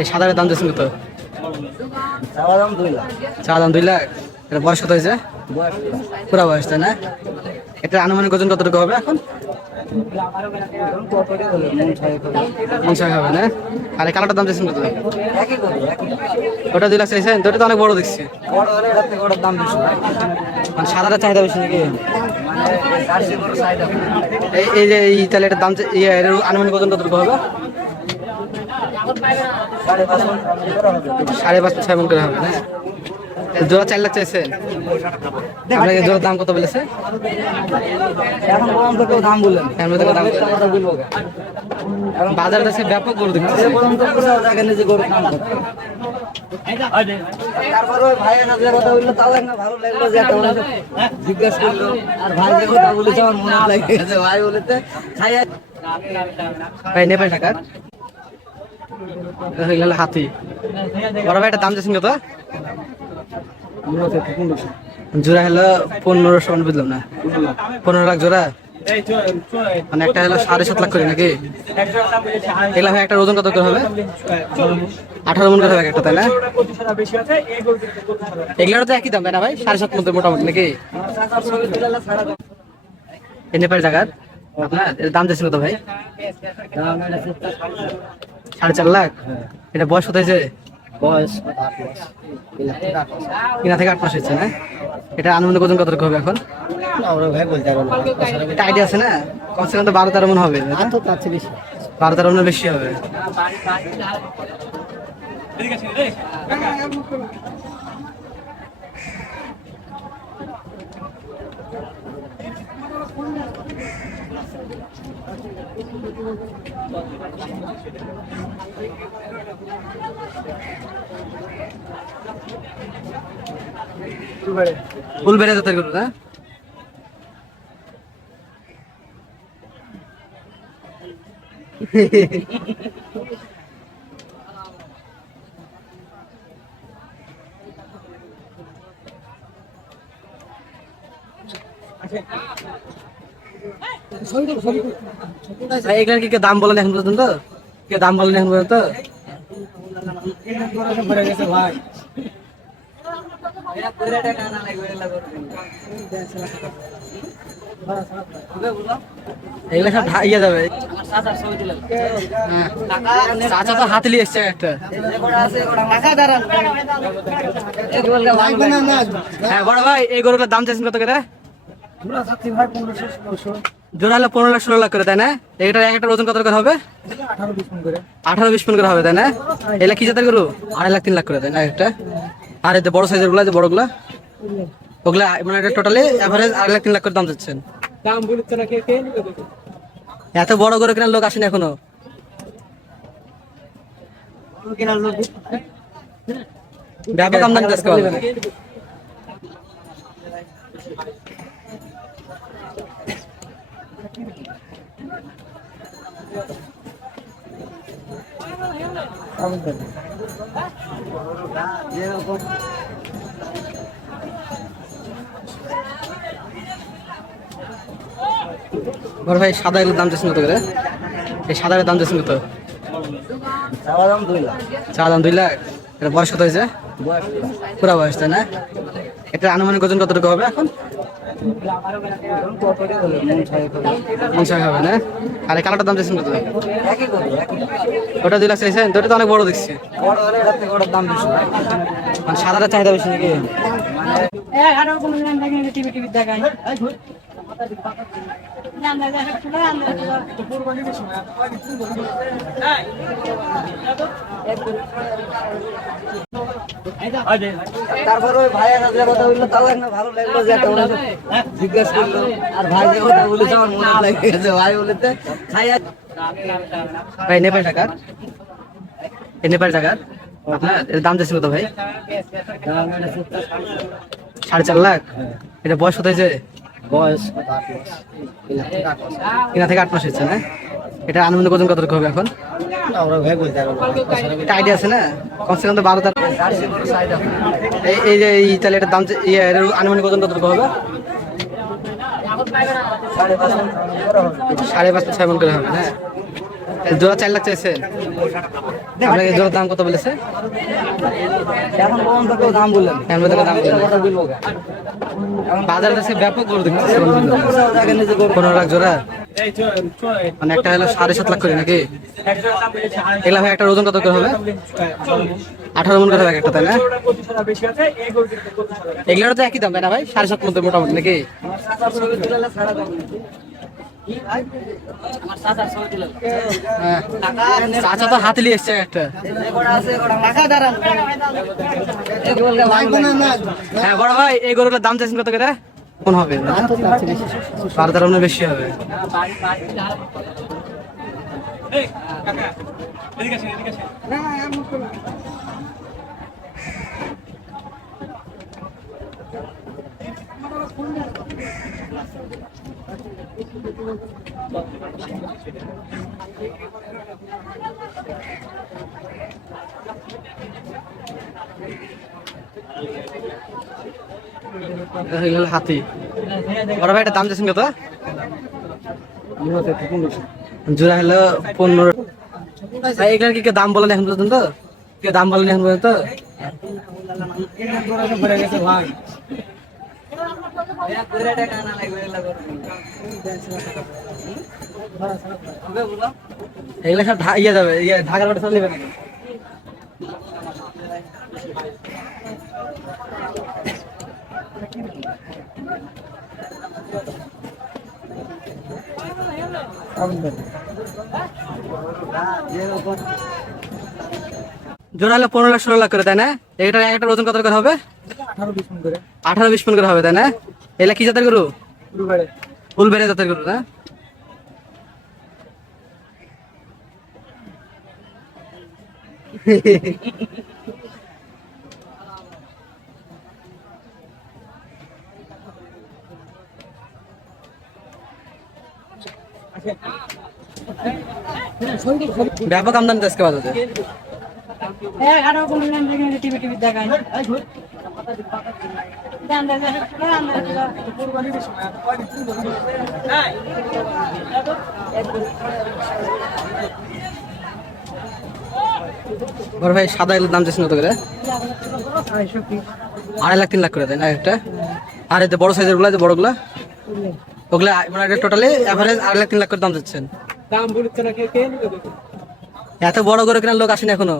এই সাদার দাম দিচ্ছেন কত? চাওয়া দাম 2 লাখ। চাওয়া দাম 2 লাখ। এটা বয়স কত হয়েছে? পুরা বয়স, তাই না? এটা আনুমানিক ওজন কতটুকু হবে এখন? মন ছয় হবে না? আর এই কালোটার দাম দিচ্ছেন কত? ওটা 2 লাখ চাইছেন তো? ওটা তো অনেক বড় দেখছি। বড় হলে এটার থেকে ওটার দাম বেশি। মানে সাদাটা চাহিদা বেশি নাকি? মানে জার্সি গরু চাহিদা। এই যে এই তাহলে এটার দাম এর আনুমানিক ওজন কতটুকু হবে? 5.5 মন করে হবে না? জোড়া 4 লাখ চাইছে। আপনাকে জোড়ার দাম কত বলেছে? এখন পর্যন্ত কেউ দাম বললেন কথা বলবো। বাজার দেশে ব্যাপক গরু দেখতেছি। যে গরু দাম কত। তারপর ওই ভাইয়ের সাথে কথা বললো, তাও একটা ভালো লাগলো যে একটা জিজ্ঞাসা করলো। আর ভাই যে কথা বলেছে আমার মনে লাগে গেছে। ভাই বলেছে ভাই নেপাল টাকার হাতি বড় ভাই, একটা দাম যাচ্ছেন কত? জোড়া হলো 1500, বুঝলাম না। 15 লাখ জোড়া, মানে একটা হলো 7.5 লাখ করে নাকি? এগুলা ভাই একটা ওজন কত করে হবে? 18 মন করে হবে একটা, তাই না? এগুলার তো একই দাম, তাই না ভাই? 7.5 মধ্যে মোটামুটি নাকি? এই নেপাল টাকার আপনার দাম যাচ্ছেন কত ভাই? 4.5 লাখ। এটা বয়স কত হয়েছে? বয়স 3 থেকে 8 মাস হচ্ছে না? এটা আনুমানিক ওজন কত হবে এখন? ভাই বলতে পারবো না। এটা আইডিয়া আছে না? কমসে কম তো 12-13 মন হবে, 12-13 মনের বেশি হবে। ফুল বেড়ে যেতে গেল না? এগুলার কি কেউ দাম বলেন এখন পর্যন্ত? কেউ দাম বলেন এখন পর্যন্ত? এগুলা সব ইয়ে যাবে। চাচা তো হাতে নিয়ে এসছে একটা। হ্যাঁ বড় ভাই, এই গরুগুলোর দাম চাইছেন কত করে? জোড়া হলো 15 লাখ 16 লাখ করে, তাই না? এটা একটা ওজন কত করে হবে? 18-20 মন করে হবে, তাই না? এগুলা কি জাতের গরু? 2.5 লাখ 3 লাখ করে, তাই না একটা? আর এই যে বড় সাইজের গুলা, যে বড়গুলা, ওগুলা মানে টোটালি এভারেজ 2.5 লাখ 3 লাখ করে দাম যাচ্ছেন। এত বড় গরু কেনার লোক আসেনি এখনো। ব্যাপক আমদানি আজকে হবে। বড় ভাই সাদা এগুলোর দাম যাচ্ছেন কত করে? এই সাদার দাম যাচ্ছেন কত? চাওয়া দাম 2 লাখ। চাওয়া দাম 2 লাখ। এটা বয়স কত হয়েছে? পুরা বয়স, তাই না? এটা আনুমানিক ওজন কতটুকু হবে এখন? মন ছয় হবে না? আর এই কালোটার দাম যাচ্ছেন কত? ওটা 2 লাখ চাইছেন তো? ওটা তো অনেক বড় দেখছি। বড় হলে এটার থেকে ওটার দাম বেশি। মানে সাদাটা চাহিদা বেশি নাকি? তারপর ওই ভাইয়ের সাথে কথা বললো, তাও একটা ভালো লাগলো যে একটা জিজ্ঞাসা করলো। আর ভাই যে কথা বলেছে আমার মনে লাগে গেছে। ভাই বলেছে ভাই নেপাল টাকার, এই নেপাল টাকার আপনার এর দাম যাচ্ছে কত ভাই? 4.5 লাখ। এটা বয়স কত হয়েছে? বয়স 3 থেকে 8 মাস হচ্ছে না? এটা আনুমানিক ওজন কতটুকু হবে এখন? ভাই বলতে পারবো না। এটা আইডিয়া আছে না? কমসে কম তো 12-13। এই যে এই তাহলে এটার দাম এর আনুমানিক ওজন কতটুকু হবে? 5.5-6 মন করে হবে না? জোড়া 4 লাখ চাইছে। আপনাকে জোড়ার দাম কত বলেছে? এখন পর্যন্ত কেউ দাম বললেন এর মধ্যে দাম বললেন। কথা বলবো বাজারে দেশে ব্যাপক গরু দেখতেছি। 15 15 লাখ জোড়া, মানে একটা হলো 7.5 লাখ করে নাকি? এগুলা ভাই একটা ওজন কত করে হবে? 18 মন করে হবে একটা, তাই না? এগুলোর তো একই দাম তাই না ভাই? 7.5 মতো মোটামুটি নাকি? হ্যাঁ। চাচা তো হাতে নিয়ে এসছে একটা। হ্যাঁ বড় ভাই, এই গরুটার দাম চাইছেন কত করে? কোন হবে? 12 বেশি হবে। এগুলো হলো হাতি। বড় ভাই, এটা দাম চাইছেন কত? জোড়া হলো 15। ভাই এগুলোর কি কেউ দাম বলেন এখন পর্যন্ত? কেউ দাম বলেন এখন পর্যন্ত? এগুলো সব ইয়ে যাবে, ঢাকার বাড়ি চলে যাবে। জোড়া হলো 15 লাখ 16 লাখ করে, তাই না? এটা একটা ওজন কত করে হবে? 18-20 মন করে হবে, তাই না? এগুলা কি জাতের গরু? ফুলবেড়ে জাতের গরু না? ব্যাপক আমদানি তো আজকে বাজারে। বড় ভাই, সাদা এগুলোর দাম চাইছেন কত করে? 2.5 লাখ 3 লাখ করে, তাই না একটা? আর এই যে বড় সাইজের গুলা, যে বড় গুলা, ওগুলা মানে টোটালি এভারেজ 2.5 লাখ 3 লাখ করে দাম চাচ্ছেন। এত বড় করে কেনার লোক আসেনি এখনো।